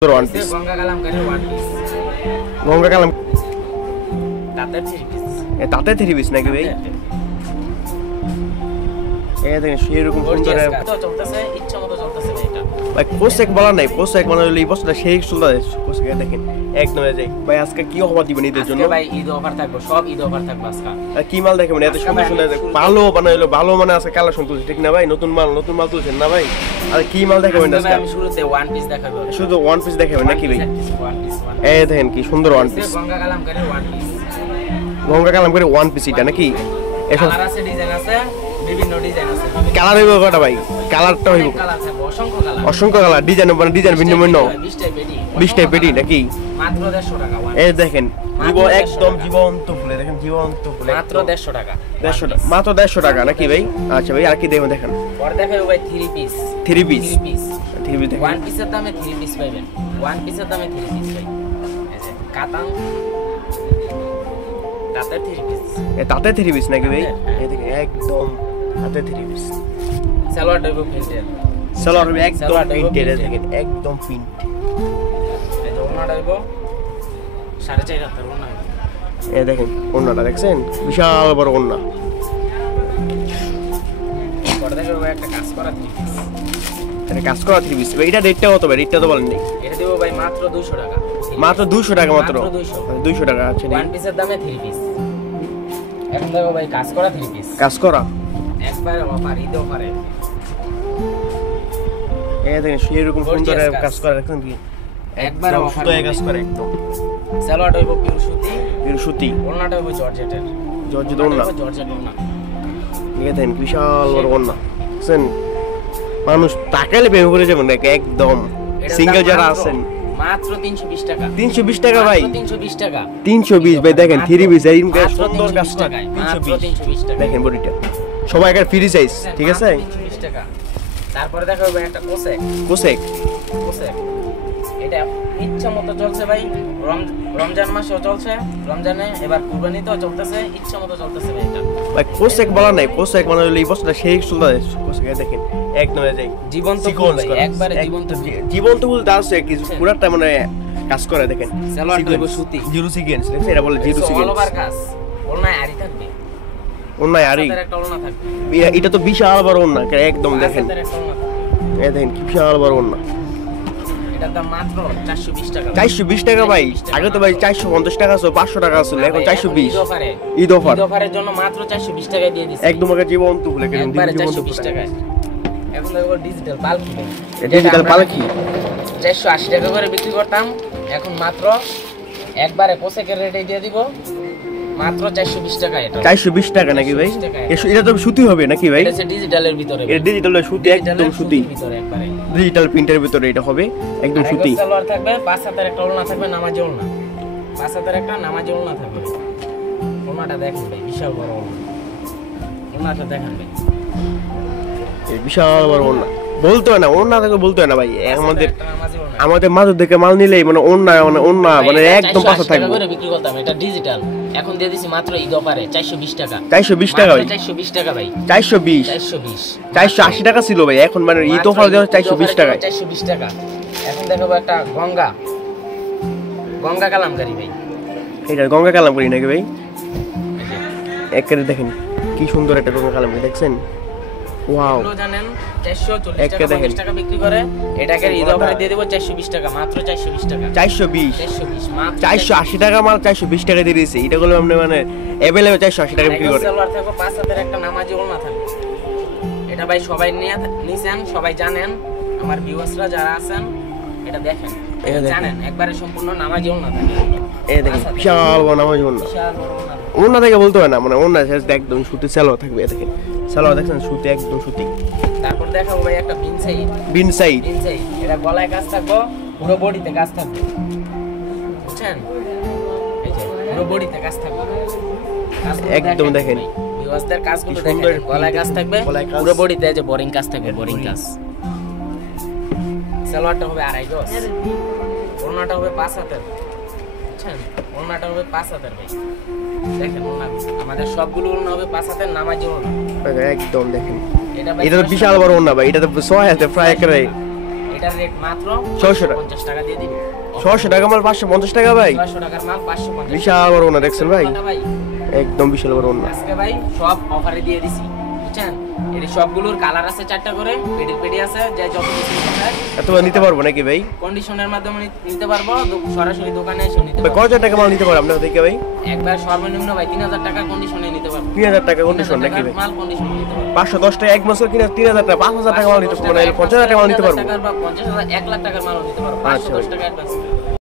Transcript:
One piece Ganga kalamkari one piece Ganga কালাম তাতে three piece তাতে থ্রি পিস নাকি ভাই? দেখেন সেরকম সুন্দর চলতেছে, ইচ্ছা মতো চলতেছে এটা ভাই। কোসেক বলা নাই, কোসেক মানে হলো এই বছরটা সেই সুন্দর কোসেক। দেখেন একদম যাই ভাই। আজকে কি অফার দিবেন ঈদের জন্য? ভাই ঈদ অফার থাকবে, সব ঈদ অফার থাকবে আজকে। আর কি মাল দেখেন এত সুন্দর সুন্দর ভালো মানে হলো ভালো মানে আজকে কালেকশন তুলছে ঠিক না ভাই? নতুন মাল তুলছেন না ভাই? আর কি মাল দেখাবেন আজকে? আমি শুরুতে ওয়ান পিস দেখাবো, শুধু ওয়ান পিস দেখাবেন নাকি ভাই? ওয়ান পিস দেখেন কি সুন্দর one piece Ganga kalamkari one piece. Ganga kalamkari one piece এটা নাকি? এখন কালার আছে, ডিজাইন আছে, বিভিন্ন ডিজাইন আছে। কালার হইব কটা ভাই? কালারটা হইব কালার থাকবে অসংখ্য কালার, অসংখ্য কালার, ডিজাইন মানে ডিজাইন ভিন্ন ভিন্ন 20 টাইপ পেটি নাকি? মাত্র 150 টাকা। দেখেন একদম জীবন্ত ফুলে, দেখেন জীবন্ত ফুলে মাত্র 150 টাকা। 150 টাকা, মাত্র 150 টাকা নাকি ভাই? আচ্ছা ভাই আর কি দেখুন দেখেন পরে দেখাবো ভাই থ্রি পিস। থ্রি পিস দেখেন ওয়ান পিসের দামে থ্রি পিস পাবেন, ওয়ান পিসের দামে থ্রি পিস পাই। এই যে কাতান তাতে থ্রি পিস, তাতে থ্রি পিস নাকি ভাই? এই দেখেন একদম তাতে থ্রি পিস। সালোয়ার দেবো প্রিন্টেড, সালোয়ার হবে একদম প্রিন্টেড, দেখেন একদম প্রিন্ট। এই যে ওনাটা দেবো 4.5 হাতের ওনা। দেখেন ওন্নাটা দেখছেন, বিশাল বড় ওন্না। পরে দেখাবো ভাই একটা কাজ করা থ্রি পিস। এটা কাজ করা থ্রি পিস। এটা রেটটা কত ভাই? রেটটা তো বলেন নাই। এটা দেবো ভাই মাত্র 200 টাকা। মাত্র 200 টাকা মাত্র? 200 টাকা। আচ্ছা ওয়ান পিসের দামে থ্রি পিস। এখন দেখো ভাই কাজ করা থ্রি পিস, কাজ করা একবার অফার, ঈদ অফারে। দেখেন সেরকম সুন্দর কাজ করা দেখেন কি একবার অফার কাজ করে একদম। সালোয়ার হইব পিওর সুতি, ওনাটা হইব জর্জেটের, জর্জেট ওন্না। জর্জেট ওন্না। দেখেন বিশাল বড় ওন্না দেখছেন, মানুষ তাকালে প্রেমে পড়ে যাবেন নাকি একদম। সিঙ্গেল যারা আছেন মাত্র 320 টাকা। 320 টাকা ভাই? 320 টাকা, 320 ভাই। দেখেন থ্রি পিস এই সুন্দর কাজটা 320 টাকা। দেখেন বডিটা সবাই একটা ফ্রি সাইজ, ঠিক আছে? 320 টাকা। তারপরে দেখাবো ভাই একটা কোসেক। কোসেক এটা ইচ্ছা মতো চলছে ভাই, রমজান মাসেও চলছে, রমজানে এবার কুরবানিতেও চলতেছে, ইচ্ছা মতো চলতেছে ভাই। এটা ভাই কোসেক বলা নাই, কোসেক মানে হলো এই বছরটা সেই সুন্দর কোসেক। দেখেন একদম যাই জীবন্ত ফুল ভাই, একবারে জীবন্ত ফুল দাঁড়ছে কিছু পুরাটা মানে কাজ করে। দেখেন সালোয়ার দেব সুতি, জিরো সিকোয়েন্স দেখছেন, এটা বলে জিরো সিকোয়েন্স। অল ওভার কাজ, ওলনায় আরি থাকবে, ওলনায় আরি, একটা ওলনা থাকবে। এটা তো বিশাল বড় ওলনা একদম। দেখেন দেখেন কি বিশাল বড় ওলনা। এটার দাম মাত্র 420 টাকা। 420 টাকা ভাই? আগে তো ভাই 450 টাকা ছিল, 500 টাকা ছিল, এখন 420। ঈদ অফারের জন্য মাত্র 420 টাকা দিয়ে দিছি একদম। আগে জীবন্ত ফুলে কেন একবারে 420 টাকায়। এখন দেখো ডিজিটাল পালকি, ডিজিটাল পালকি 480 টাকা করে বিক্রি করতাম, এখন মাত্র একবারে কোসেকের রেটে দিয়ে দিব, মাত্র 420 টাকা। এটা 420 টাকা নাকি ভাই? এটা তো সুতি হবে নাকি ভাই? এটা ডিজিটালের ভিতরে, এটা ডিজিটালের সুতি, একদম সুতি ভিতরে, একবারে ডিজিটাল প্রিন্টের ভিতরে এটা হবে একদম সুতি। সালোয়ার থাকবে, 5 হাতের একটা ওলনা থাকবে, নামাজি ওলনা, 5 হাতের একটা নামাজি ওলনা থাকবে। ওলনাটা দেখেন ভাই, বিশাল বড় ওলনা, ওলনাটা দেখেন ভাই, এই বিশাল বড় ওলনা। বলতে হয় না ওলনা থেকে, বলতে হয় না ভাই। আমাদের মাঝে থেকে মাল নিলেই মানে ওলনা মানে একদম পাশে থাকবে। 480 টাকা করে বিক্রি করতাম, এটা ডিজিটাল। এখন দিয়ে দিছি মাত্র ঈদ অফারে 420 টাকা। 420 টাকা ভাই? 420 টাকা ভাই। 420 480 টাকা ছিল ভাই, এখন মানে ঈদ অফার দেওয়া 420 টাকা। 420 টাকা। এখন দেখাবো একটা গঙ্গা কালামকারী ভাই। এটা গঙ্গা কালামকারী নাকি ভাই? একেবারে দেখেন কি সুন্দর একটা গঙ্গা কালামকারী দেখছেন। ওয়াও, জানেন 440 টাকা 50 টাকা বিক্রি করে, এটাকে ঈদ অফারে দিয়ে দেব 420 টাকা, মাত্র 420 টাকা। 420 মাত্র 480 টাকা মাল 420 টাকা দিয়ে দিয়েছে। এটা গুলো মানে अवेलेबल 480 টাকা বিক্রি করে। সালোয়ার থাকো 5 হাতের একটা নামাজি ওলনা থাকবে। এটা ভাই সবাই নিছেন, সবাই জানেন, আমার ভিউয়ার্সরা যারা আছেন এটা দেখেন, জানেন একবারে সম্পূর্ণ নামাজি ওলনা থাকবে। এই দেখেন বিশাল বড় নামাজি ওলনা। বিশাল বড় ওলনা থেকে বলতে হয় না, মানে ওলনা একদম সুতি সালোয়ার থাকবে। দেখেন সালোয়ার দেখছেন সুতি, একদম সুতি। তারপর দেখাবো ভাই একটা বিন সাইড। এটা গলায় কাজ থাকবে, পুরো বডিতে কাজ থাকবে, বুঝছেন? এই যে পুরো বডিতে কাজ থাকবে, একদম দেখেন ভিউয়ার্সদের কাজগুলো দেখেন। গলায় কাজ থাকবে, পুরো বডিতে যে বোরিং কাজ থাকবে, বোরিং কাজ। সালোয়ারটা হবে 2.5 গজ, ওড়নাটা হবে 5 হাতের, বুঝছেন? ওড়নাটা হবে 5 হাতের ভাই। দেখেন ওড়না, আমাদের সবগুলো ওড়না হবে 5 হাতের নামাজি ওড়না। একদম দেখেন এটা তো বিশাল বড় ওড়না ভাই। এটা তো 6 হাতে ফ্রাই করে এটার রেট মাত্র 600 টাকা। 50 টাকা দিয়ে দিন। 600 টাকা মাল 550 টাকা ভাই, 600 টাকার মাল 550 বিশাল বড় ওনা দেখছেন ভাই, ভাই একদম বিশাল বড় ওনা। আজকে ভাই সব অফারে দিয়ে দিছি, বুঝছেন? এর সবগুলোর কালার আছে 4টা করে, পেডি আছে, যে যত কিছু নিতে চায় এতবার নিতে পারবো নাকি ভাই? কন্ডিশনের মাধ্যমে নিতে পারবো, সরাসরি দোকানে এসে নিতে ভাই পারবো। কত হাজার টাকা মাল নিতে পারবো আপনার থেকে ভাই? একবার সর্বনিম্ন ভাই 3000 টাকা কন্ডিশনে নিতে পারবো। 3000 টাকা কন্ডিশন 3000 নাকি টাকার ভাই? মাল কন্ডিশনে নিতে পারবো। 510 টাকা এক বছর কিনা 3000 টাকা, 5000 টাকা মাল নিতে পারবো, 5000 টাকা মাল নিতে পারবো। 50,000 বা 50,000 1 লাখ টাকার মাল নিতে পারবো। আচ্ছা 510 টাকা অ্যাডভান্স